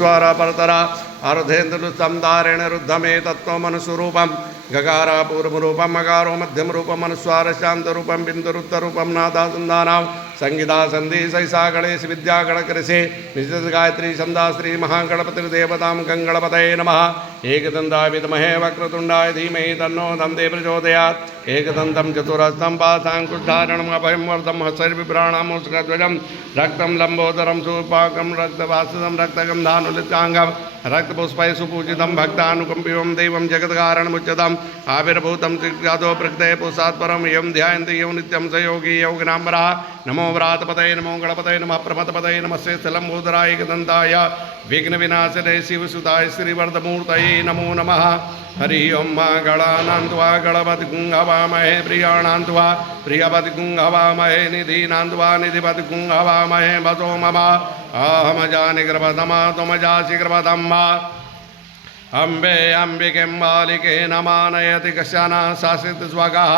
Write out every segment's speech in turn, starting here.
स्वर परतर अर्धेन्द्रुस्तं दारेण रुद्धमे तत्त्वमनुस्वरूपं गकार पूर्वरूपम मकारो मध्यम रूपम अनुस्वार शांत रूपम बिंदुरुत्तर रूपम नादा संदानाम संगीता संधि सैसा गणेश विद्या गणकृषि निश्चित गायत्री छंदा श्री महागणपति देवतां गंगणपतये नमः एकदंताय विद्महे वक्रतुंडाय धीमहि तन्नो दन्ते प्रचोदयात् एकदन्तं चतुरस्तं पाशाङ्कुशारणं अभयं वरदं हस्तैर्बिभ्राणां मुस्कध्वजं रक्तं लम्बोदरं सुपाकं रक्तवासुदं रक्तगं धानुलिताङ्गं रक्तपुष्पैः सुपूजितं भक्तानुकम्पितं देवं जगत्कारणमुच्यतम् आविर्भूतं चिज्ञातो प्रकृते पुरुषात् परं यं ध्यायन्ति यौ नित्यं स योगी योगिनाम्बरः नमो व्रातपतये नमो गणपतये नमः प्रमथपतये नमस्ते स्थलम्बोदराय एकदन्ताय विघ्नविनाशने शिवसुताय श्रीवरदमूर्तये नमो नमः हरि ओं मा गणानान्त्वा गणपतिं हवामहे प्रियाणान्त्वा प्रियपतिं हवामहे निधीनान्त्वा निधिपतिं हवामहे वसो मम अहमजानि कृपतमा त्वमजासि कृपतम्मा अम्बे अम्बिके बालिके नमानयति कश्चन शासित स्वगः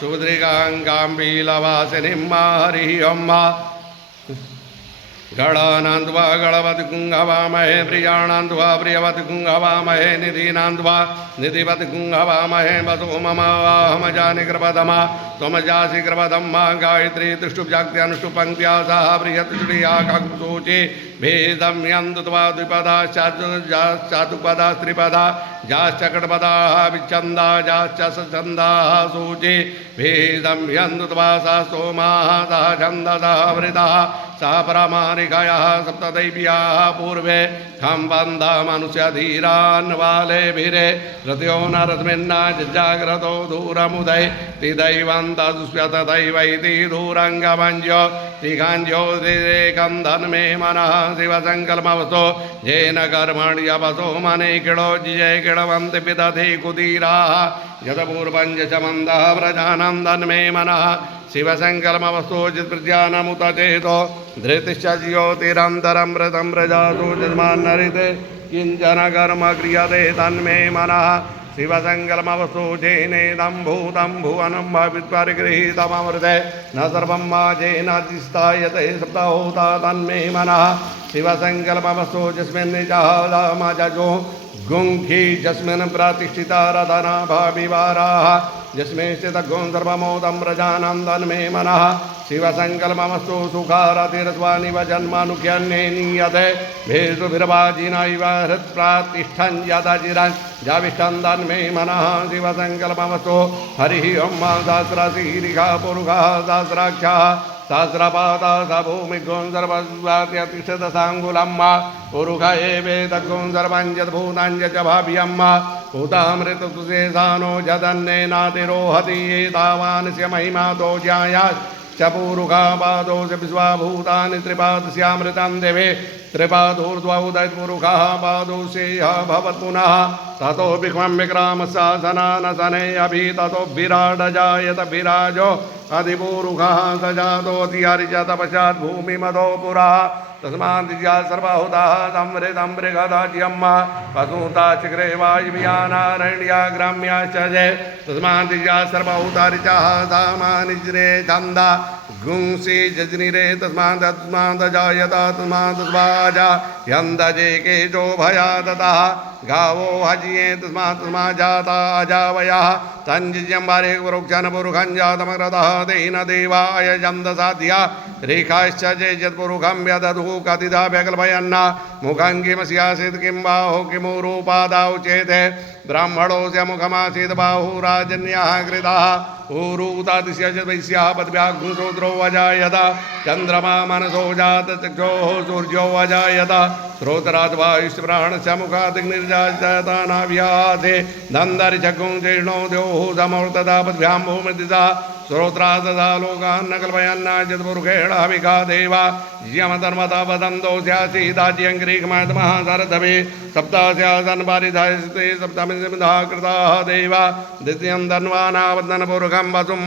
सुभद्रिकाङ्गाम्बीलवासिनीं हरि ओं गणानान्त्वा गणपतिं हवामहे प्रियाणान्त्वा प्रियपतिं हवामहे निधीनान्त्वा निधिपतिं हवामहे वसो मम अहमजानि कृपतमा त्वमजासि कृपतम्मा गायत्री त्रिष्टुप्जाक्त्यानुष्टुपङ्क्त्या सह प्रियतुष्टिया काकुसूचि भेदं यन्दुत्वा द्विपदा चातुपदा त्रिपदा जाश्चकटपदाः विच्छन्दा जाश्च सच्छन्दाः सूचि भेदं यन्दुत्वा सा सोमाः सह छन्दसः वृतः सा परामानिकायाः सप्तदैव्याः पूर्वे खं बन्धा मनुष्यधीरान्वालेभिरे रथयो न रथमिन्ना जाग्रतो दूरमुदय तिदैवन्तदुष्यतदैवैति दूरङ्गमञ्जो तिघाञ्जो तिरेकं धन्मे मनः शिवसङ्कल्पवसो येन कर्मण्यवसो मने किडो जिजय किडवन्ति पिदधि कुदीराः यदपूर्वञ्जमन्दः व्रजानन्दन्मे मनः शिवसङ्कल्पवसो जित्प्रज्ञानमुतचेतो धृतिश्च ज्योतिरन्तरं व्रतं व्रजातु यजमान्नरिते किञ्चन कर्म क्रियते तन्मे मनः शिवसङ्कल्पवसो जेनेदं भूतं भुवनं भवित्वरिगृहीतममृते न सर्वं माजेनाधिष्ठायते सप्तहोता तन्मे मनः शिवसङ्कल्पवसो यस्मिन् निजो गुंखी यस्मिन् प्रतिष्ठिता रथना भाविवाराः यस्मिन् स्थितगुं सर्वमोदं व्रजानन्दन्मे मनः शिवसङ्कल्पमस्तु सुखारतिरस्वानिव जन्मानुख्यन्ये नीयते भेषुभिर्वाजिनैव हृत्प्रातिष्ठन् यदजिरन् जाविष्ठन्दन्मे मनः शिवसङ्कल्पमस्तु हरिः ओं सहस्रशीरिखा पुरुषः सहस्राक्षः सहस्रपादा स भूमिगुं सर्वस्वात्यतिष्ठदशाङ्गुलम् पुरुष एवेदगुं सर्वं यद्भूतं च भाव्यम् भूतामृतसुशेषानो जदन्नेनातिरोहति एतावान् स्य महिमातो ज्यायात् च पूरुखापादो च विश्वाभूतानि त्रिपादस्यामृतं देवे त्रिपादूर्ध्वौदयत्पुरुषः पादोषेयः भवत्पुनः ततो विक्वं विक्रामशासनानशने अभि ततो विराडजायत विराजो अधिपूरुषः स जातोऽतिहरिजत पश्चात् भूमिमदो पुरा तस्माद्या सर्वहुतः संवृतं मृगदाज्यं पशुता शिखरे वायुव्यानारण्या ग्राम्याश्च जे तस्माद्या सर्वहुतरिचः सामानिज्रे छन्दा गुंसि जज्निरे तस्मादजायत तस्माद्वाजा यन्दजे केजो भयादतः गावो हजिये तस्मात् जाता अजावयः तञ्जिज्यं वारे वृक्षन् पुरुषं जातमग्रतः तेन देवाय जन्दसाध्या रेखाश्च जे यत्पुरुषं व्यदधुः कथिता व्यकल्पयन् मुखं किमस्यासीत् किं बाहो किमुरूपादाौ चेते ब्राह्मणोऽस्य मुखमासीत् बाहुराजन्यः कृतः ऊरूतादिश्य च वैश्यः पद्भ्याग्निशूद्रो अजायत चन्द्रमा मनसो जात चक्षोः सूर्यो अजायत श्रोतराद्वायुष्प्राणस्य मुखादिग्निर्जायतानाव्यासे धन्दरिचक्षुं जीर्णो द्योः समोर्तदा पद्भ्यां भूमिदिशा श्रोत्राददा लोकान् न कल्पयन् यत्पुरुषेण हविका देवा यमधर्मता वदन्तो स्यासीदाज्यं ग्रीकमहात्मः सरथवे सप्तास्यासन् पारिधायस्ते सप्तमिधा कृताः देवा द्वितीयं धन्वानावदनपुरुषं वसुं